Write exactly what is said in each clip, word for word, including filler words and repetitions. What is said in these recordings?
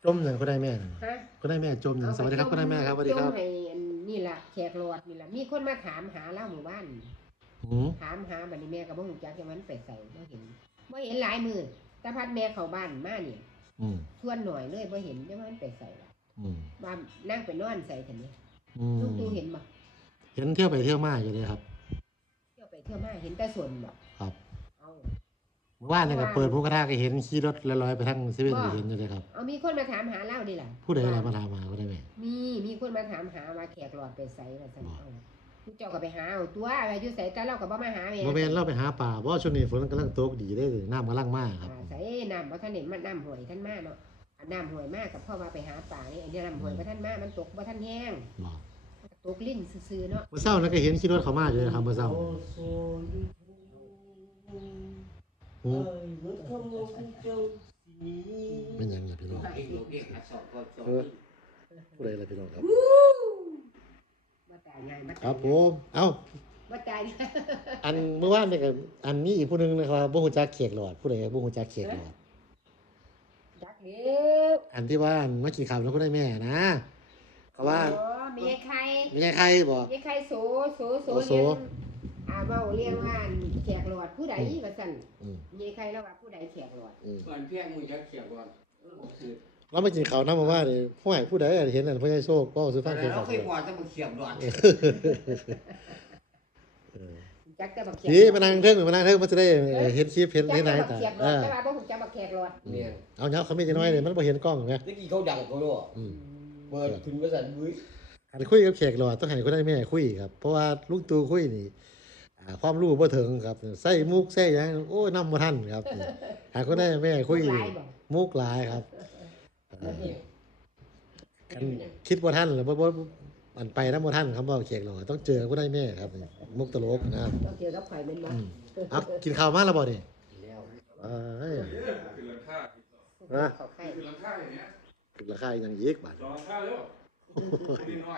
จมอย่างก็ได้แม่ฮะก็ได้แม่จมอย่างสวัสดีครับก็ได้แม่ครับสวัสดีครับจมให้อันนี่ล่ะแขกรอดนี่ล่ะมีคนมาถามหาเล่าหมู่บ้านหืมถามหาบัดนี้แม่ก็บ่ฮู้จักจังมันไปใส่บ่เห็นบ่เห็นหลายมื้อแต่พัดแม่เข้าบ้านมานี่อืมชวนหน่อยเลยบ่เห็นจังมันไปใส่ล่ะอืมว่านั่งไปนอนใส่ซั่นนี่อืมลูกตูเห็นบ่เห็นเที่ยวไปเที่ยวมาอยู่เลยครับเที่ยวไปเที่ยวมาเห็นแต่สนบ่ครับเอาเมื่อวานเนี่ยก็เปิดหมูกระทะก็เห็นขี่รถลอยๆไปทางเซเว่นก็เห็นอยู่เลยครับเอามีคนมาถามหาเล่าดิล่ะผู้ใดอะไรมาถามมาก็ได้แม่มีมีคนมาถามหาว่าแขกหลอดไปใส่ว่าซั่นเอาผู้เจ้าก็ไปหาเอาตัวว่าอยู่ไสแต่เราก็บ่มาหาแม่บ่แม่นเราไปหาปลาเพราะช่วงนี้ฝนกำลังตกดีเลยน้ำกำลังมาครับอ่าใส่น้ำบ่ทันเห็นมันน้ำห้วยท่านมาเนาะอันน้ำห้วยมากกับพ่อว่าไปหาปลานี่อันนี้น้ำห้วยบ่ทันมามันตกบ่ทันแห้งบ่ตกลิ้นซื่อๆเนาะเมื่อเช้านั้นก็เห็นขี่รถเขามาอยู่เลยครับเมื่อเช้าอืมเป็นหยังไงพี่น้องเออผู้ใดอะไรพี่น้องครับบ่ตายง่ายบ่ครับผมเอ้าบ่ตายอันเมื่อวานเนี่ยก็อันนี้อีกผู้หนึงนะครับบ่ฮู้จักเขียกหลอดผู้ใดบ่ฮู้จักเขียกหลอดจักแล้วอันที่ว่ามากินข้าวแล้วก็ได้แม่นะเขาว่าอ๋อมีใครมีใครบ่มีใครโสโสโสโสเลี้ยงอ่าเว้าเลี้ยงว่าแขกหลอดผู้ใดว่าซั่นอืมมีใครแล้วว่าผู้ใดแขกหลอดอืมก่อนเพียงมึงจะเขียนก่อนคือเรามากินข้าวนำมาว่านี่ผู้ใหญ่ผู้ใดเห็นอันพ่อใหญ่โชคก็ซื้อฟังแต่เพิ่นเราครับเคยบอกจะมาเขียนก่อนจักแต่บักแขกพี่มานั่งเทิงมานั่งเทิงมันจะได้เห็นคลิปเห็นจักเห็นไหนแต่บักตาแขกหลเออดอแต่ว่าบ่ฮู้จักบักแขกหลอดเนี่ยเอาเนาะเขามีจะน้อยนี่มันบ่เห็นกล้องไงเมื่อกี้เขาดังเขาด้วยอืมเปิดขึ้นภาษาบุ้ยหันคุยกับแขกหลอดต้องให้คนได้แม่คุยครับเพราะว่าลุงตู่คุยนี่อ่าความรู้บ่ถึงครับใส่มุกใส่หยังโอ้ยนำบ่ทันครับนี่หาคนได้แม่คุยหนี่ลายบ่มุกหลายครับเออเนี่ยกันคิดว่าท่านหรือว่าบ่อันไปนะบ่ท่านคำว่าเขียกหรอกต้องเจอก็ได้แม่ครับนี่มุกตลกนะครับต้องเจอกับข่อยแม่นบ่อืมเอากินข้าวมาแล้วบ่นี่แล้วเอ้ยคือราคานะเขาไข่คือราคาอย่างเงี้ยขึ้นราคาอีกอย่างอีกบาทจอราคาแล้วนิดหน่อย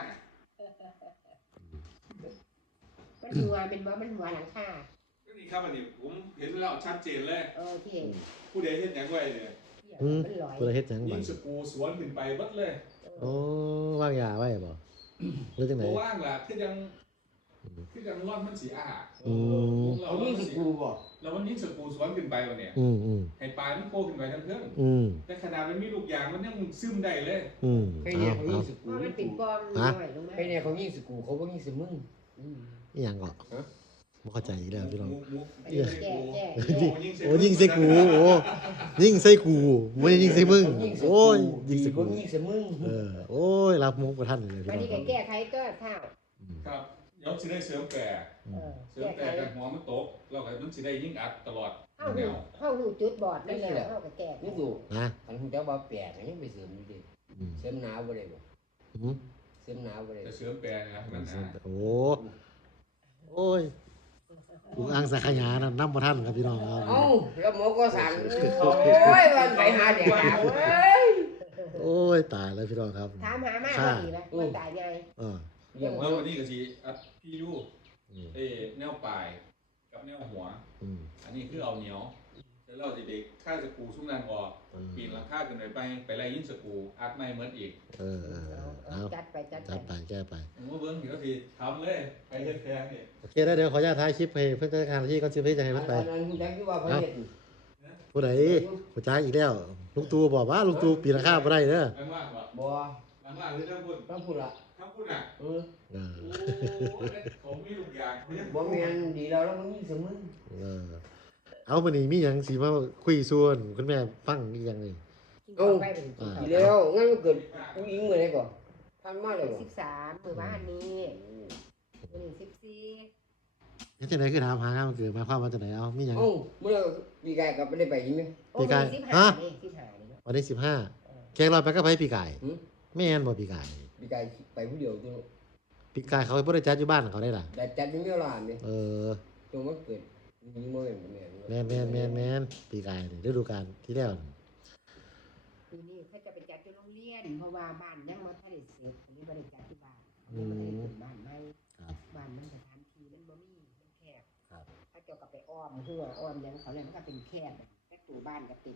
มันหัวเป็นบ่มันหัวหลังคาก็นี่ครับอันนี้ผมเห็นแล้วชัดเจนเลยโอเคผู้ใดเห็นอย่างไรเนี่ยอืมมันลอยตัวเฮ็ดหยังยิบาดงสกูสวนขึ้นไปบัดเลยโอ้วางยาไว้บ่หรือจังได๋ตัวว่างล่ะคือยังคือยังร่อนมันสีอาอืมเราเขาร่อนี่นสสีกูบอกเราวันนี้สกูสวนขึ้นไปวันเนี่ยอืมอืมให้ปลายมันโผล่ขึ้นไปทั้งเพื่อนอืมแต่ขนาดมันมีลูกยางมันยังซึมได้เลยอืมไอ้เอาเนี่ยเขาเอายิ่งสกูว่ามันเป็นปอมน้อยลงมาไอ้เนี่ยเขายิ่งสกูเขาก็ยิ่งสมึงอืมอีหยังก็บ่เข้าใจอีกแล้วพี่น้องมุกมุกแก้แก้แก้โอ้ยิงใส่กูโอ้ยิงใส่กูบ่ได้ยิงใส่มึงยิ่งสกูโอ้ยยิงใส่ก็กูยิ่งสมึงเออโอ้ยรับมุกบ่ทันเลยพี่วันน้นี้องก็แก้ไขก็เท่าอืมครับเดี๋ยวสิได้เสริมแปรอืเอมอเสริมแก้แปไขรกันหัวมันตกเราก็มันสิได้ยิ่งอัดตลอดเฮาแนหูวเฮาหูจุดบอดนั่นแหละเฮาก็แก้นี่ดูนะอันคุณเจ้าว่าแปลกยังไปเสริมอยู่ดิอืมเสริมหนาวบ่ได้บ่อืมเสริมหนาวบ่ได้จะเสริมแปรนะมันนะโอ้โอ้ยอุกอังสักขยานะน้ำบ่ทันครับพี่น้องครับเอ้าแล้วหมอก็สั่งโอ้ยวันไปหาเด็กหาเว้ยโอ้ยตายแล้วพี่น้องครับถามหามาว่าดีไหมมันตายไงเออเยี่ยมแล้ววันนี้ก็สิอัดพี่ยูอืมเอแนวปลายกับแนวหัวอืมอันนี้คือเอาเหนียวแล้วเราจะเด็กค่าสกรูชุ่มนันออกอืมปีนหลังคาขึ้นไปไปไปไล่ยิงสกรูอัดไม่เหมือนอีกเออเออเออเอาจัดไปจัดจัดไปไปแก้ไปผมว่าเบิ้งเดี๋ยวสิทำเลยไปเฮ็ดแค่นี่โอเคแล้วเดี๋ยวขออนุญาตถ่ายคลิปให้เพื่อนจัดการที่ก็จะให้มันไปอันนั้นคุณจักที่ว่าเขาเฮ็ดผู้ใดผู้จ้าอีกแล้วลุงตู่บอกว่าลุงตู่ปีราคาบ่ได้เด้อล่างล่างวะบ่ล่างล่างหรือทั้งพูดต้องพูดละทั้งพูดอ่ะเออเออโอ้ยผมมีลูกยางบ่แม่นดีแล้วแล้วมันยิ่งสมึงเออเอามื้อนี้มีหยังสิมาคุยส่วนคุณแม่ฟังอีกอย่างหนึงกินข้าวไปเป็นดีแล้วงั้นมันเกิดผู้หญิงมื้อไหนก่อนทันมาเลยบ่สิบสามมื้อวานนี้มื้อนี้สิบสี่เฮ็ดจังได๋คือถามหางานมันเกิดหมายความว่าจังได๋เอามีหยังเอ้ามื้อปีกายกลับไปได้ไปยินมั้ยโอ้ยสิบห้านี่สิบห้านี่เนาะวันที่สิบห้าแขกรอยไปกับไผปีกายหือแม่นบ่ปีกายปีกายไปผู้เดียวตัวปีกายเขาบ่ได้จัดอยู่บ้านเขาได้ล่ะแต่จัดอยู่เมียร้านนี่เออตัวมันเกิดยิงบ่แม่นบ่แม่นแม่นแม่นแม่นแม่นปีกายนี่ฤดูกาลที่แล้วนี่ปีนี้เขาจะไปจัดที่โรงเรียนเพราะว่าบ้านยังบ่ทันได้เสร็จอันนี้บ่ได้จัดที่บ้านยังบ่ได้ขึ้นบ้านใหม่ครับบ้านมันสถานที่มันบ่มีมันแคบครับถ้าเจ้าก็ไปอ้อมหัวอ้อมหยังเขาเลยมันก็เป็นแคบแบบแต่ตัวบ้านก็เต็มอยู่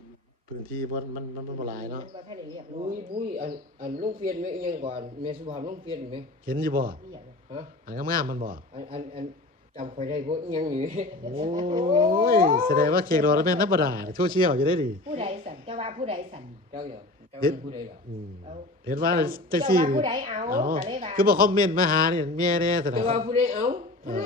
พื้นที่บ่มันมันมันบ่หลายเนาะบ่ทันได้เรียบร้อบุ้ยยบุ้ยอันอันลุงเฟียนไหมอิหยังก่อนแม่สุภาพลุงเฟียนไหมเห็นอยู่บ่นี่หยังฮะอันงามๆมันบ่อันอันอันจำค่อยได้บ่อิหยังนี่โอ้ยแสดงว่าเค้กรอแล้วแม่นธรรมดาโซเชียลอยู่ได้ดิผู้ใดสั่นจะว่าผู้ใดสั่นเจ้าเดี๋ยวเจ้าเป็นผู้ใดเหรออืมเอาเห็นว่าจังซี่จะว่าผู้ใดเอาเอาก็เลยว่าคือบ่คอมเมนต์มาหานี่แม่แน่สนะแต่ว่าผู้ใดเอาเออ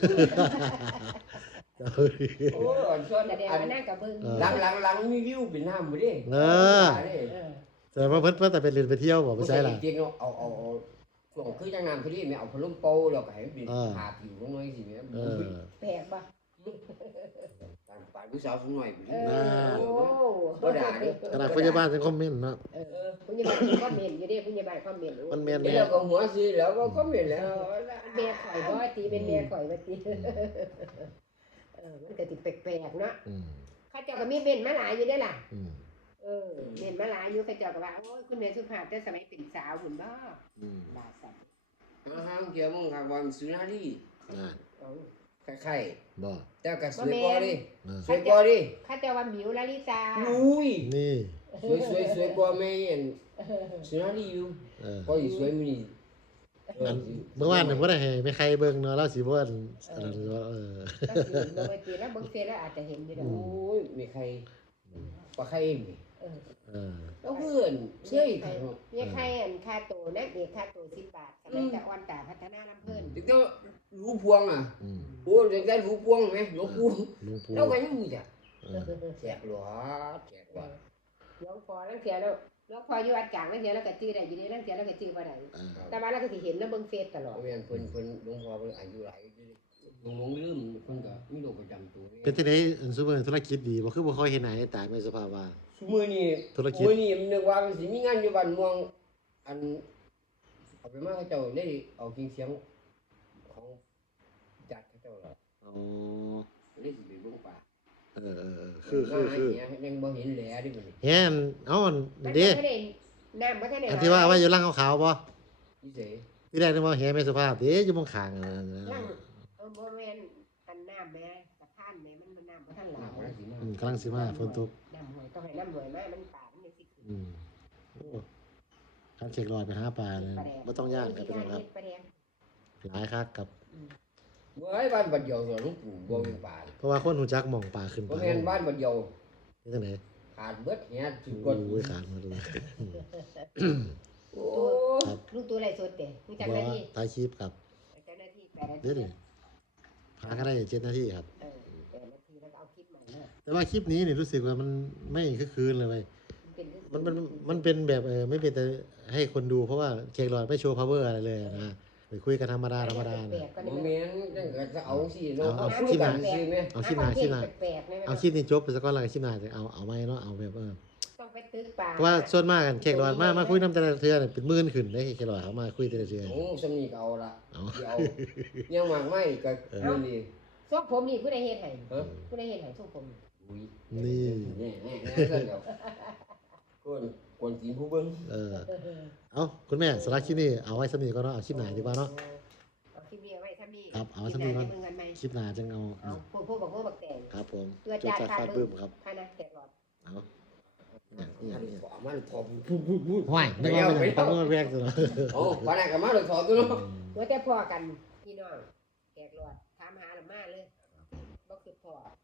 โอ้อันส่วนแสดงอันว่านั่งกับเบิ่งเออหลังหลังหลังมีวิวเป็นน้ำบ่ดิเออเออแสดงว่าเพิ่นเพิ่นแต่ไปเรียนไปเที่ยวบ่ไปใช่ล่ะจริงๆเนาะเอาเอาเอาช่วงคือจังน้ำทะเลแม่เอาพัดลมโป่แล้วก็ให้มันเป็นเออหาผิวลงน้อยสิแม่เออแปลกบ่ปานปานผู้สาวสูงหน่อยบ่เอดิอโอ้บ่ด่าดิขนาดพยาบาลยังคอมเมนต์เนาะเออผู้ใหญ่บ้านคอมเมนต์อยู่เด้ผู้ใหญ่บ้านคอมเมนต์มันแม่นแล้วก็หัวสิแล้วก็ก็ไม่แล้วแม่ข่อยบ่ตีเป็นแม่ข่อยบ่ตีเออมันก็สิแปลกๆเนาะอืมเขาเจ้าก็มีเม่นมาหลายอยู่เด้อล่ะอืมเออเม่นมาหลายอยู่เขาเจ้าก็ว่าโอ้ยคุณแม่สุภาพแต่สมัยเป็นสาวพุ่นบ่อืมบาดสัตว์อาหารเกี่ยวมึงครับว่ามันสุนารีอ่าเอาไข่บ่ๆแต่ก็สวยกว่าดิเออสวยกว่าดิเขาเจ้าว่าหมิวลาลิตาอุ้ยนี่สวยสวยสวยกว่าแม่อันสุนารีอยู่เออก็อีสวยมื้อนี้อันเมื่อวานเนี่ยบ่ได้ให้ไม่ใครเบิ่งเนาะเราสิบ่อันอันนั้นว่าเออก็สิบ่ไปตีแล้วเบิ่งเฟซแล้วอาจจะเห็นอยู่ดอกโอ้ยมีใครปลาไข่นี่เออเออแล้วเพื่อนเชื่ออีกมีใครอันค่าโตนักเอกค่าโตสิบบาทสมัยแต่อ่อนตาพัฒนาลำเพิ่นถึงก็รู้พวงอ่ะอืมโอ้ยถึงได้รู้พวงไหมหลวงปู่ลุงปูแล้วก็ยังมีจ้ะเออแจกหลวแจกว่าหลวงพ่อลังเทียแล้วหลวงพ่ออยู่วัดกลางลังเทียแล้วก็จื้อได้อยู่ในลังเทียแล้วก็จื้อบ่ได้เออแต่ว่าเราก็สิเห็นแล้วเบิ่งเฟซตลอดเพราะงั้นเพิ่นเพิ่นหลวงพ่อเพิ่นอายุหลายหลงหลงลืมเพิ่นก็มีโรคประจำตัวเป็นจังได๋อันซุมื้อธุรกิจดีบ่คือบ่ค่อยเห็นหน้าเห็นตาแม่สภาพว่าซุมื้อนี้ธุรกิจมื้อนี้มันนึกว่ามันสิมีงานอยู่บ้านม่วงอันเอาไปมาเขาเจ้าได้เอาจริงเสียงของจัดเขาเจ้าล่ะอ๋อได้สิไปเบิ่งป่าเออเออเออคือคือคือยังบ่เห็นแหล่ดิบัดนี้แฮนเอ้ามันเด้บ่ได้น้ำบ่ทันได้อันที่ว่าไว้อยู่ล่างขาวๆบ่อีเสที่แรกนึกว่าแฮแม่สภาพเด้อยู่บนข้างนั่นลัน่ะงเออบ่แม่นอันน้ำแม่สะพานแม่มันมันน้ำบ่ทันหลาหน้าย คนละสิมาอืมกำลังสิมาฝนตกน้ำหวยต้องให้น้ำหวยมามันป่ามันจังสิขึ้นอืมโอ้คันเช็ครอยไปหาปลาเลยบ่ต้องย่างครับพี่น้องครับปลาแดงหลายคักครับเว้ยบ้านบัดเดียวสวนหลวงปู่บ่มีป่าเพราะว่าคนหูจักหม่องปลาขึ้นบ่ปลาแม่นบ้านบัดเดียวนี่จังได๋ขาดเบิดแหสิกโอ้ดยขาดหมดเลยโอ้ครับลูกตัวไรสดเด้มีจักบ่หน้าที่ถ่ายคลิปครับเจ้าหน้าที่แปดนาทีเดี๋ยวดิพาก็ได้เจ็ดนาทีครับเออแปดนาทีแล้วก็เอาคลิปมาเนี่ยแต่ว่าคลิปนี้นี่รู้สึกว่ามันไม่คือคืนเลยเว้ยมันเป็นมันมันมันเป็นแบบเออไม่เป็นแต่ให้คนดูเพราะว่าเค้กรอยไม่โชว์ power อะไรเลยนะไปคุยกันธรรมดาธรรมดาแปลนะกๆก็บ่ได้แม่นจังก็จะเอาสิเนาะเอาเอาเอาคุยคลิปกันหลังสิแม่เอาคลิปหน้าคลิปหน้าแปลกๆนะเอาคลิปนี้จบไปสักก้อนแล้วก็คลิปหน้าจะเอาเอาไหมเนาะเอาแบบเออต้องไปตึกป่าเพราะว่าส่วนมากกันเค้กรอยมามาคุยน้ำแต่ละเทือเนี่ยเป็นหมื่นขึ้นได้เค้กรอยเขามาคุยแต่ละเทือโอ้สำนีก็เอาละเอาสิเอายังมากไม่ก็เงินดีทรงผมนี่ผู้ใดเฮ็ดให้ฮะผู้ใดเฮ็ดให้ทรงผมนี่อุ้ยนี่แน่ๆๆซั่นเดี๋ยวก้นก้นกินผู้เบิ่งเออเอาคุณแม่สาระคลิปนี้เอาไว้สำนีก่อนเนาะเอาคลิปหน้าดีกว่าเนาะเอาคลิปนี้เอาไว้ทำนี่ครับเอาไว้ทำนี่ก่อนคลิปหาจะมึงกันไหมคลิปหน้าจังเอาเอาพวกพวกบอกพวกบักแต่งครับผมตัวจุดจ่ายจัดค่าฟาดเบิ่บึ้งมครับค่านะแตกหลอดเอาเนี่ยเนี่ยมันเนี่ยขอมันขอพูดพูดพูดห้วยนึกว่าเป็นปังเงินแรกสุดเนาะโอ้ปานนั้นก็มาเลยขอตัวเนาะว่าแต่พ่อกันพี่น้องแตกหลอดถามหาละมาเลยบ่คือพ่อ